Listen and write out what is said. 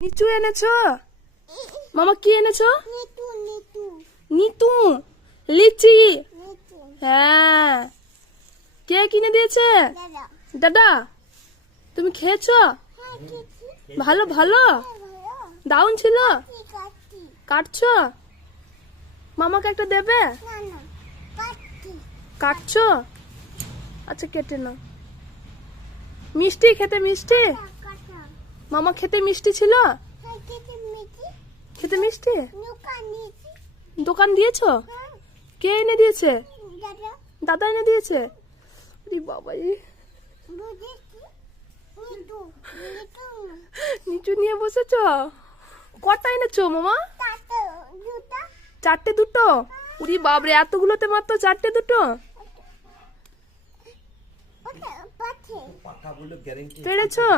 নিচু এনেছো? মামা কি এনেছো? নিতু লিচি। হ্যাঁ, কে কিনে দিয়েছে? দাদা। তুমি খেয়েছো? ভালো ভালো দারুণ ছিল। কাটছো? মামাকে একটা দেবে? কাটছো? আচ্ছা কেটে নাও। মিষ্টি খেতে? মিষ্টি মামা খেতে মিষ্টি ছিল? খেতে মিষ্টি দোকান দিয়েছো? কে এনে দিয়েছে? দাদা এনে দিয়েছে। বাবাই, নিচু নিয়ে বসেছো? কটা এনেছো মামা? চারটে দুটো? উরি বাবরে, এতগুলোতে মাত্র চারটে দুটো? পেরেছো?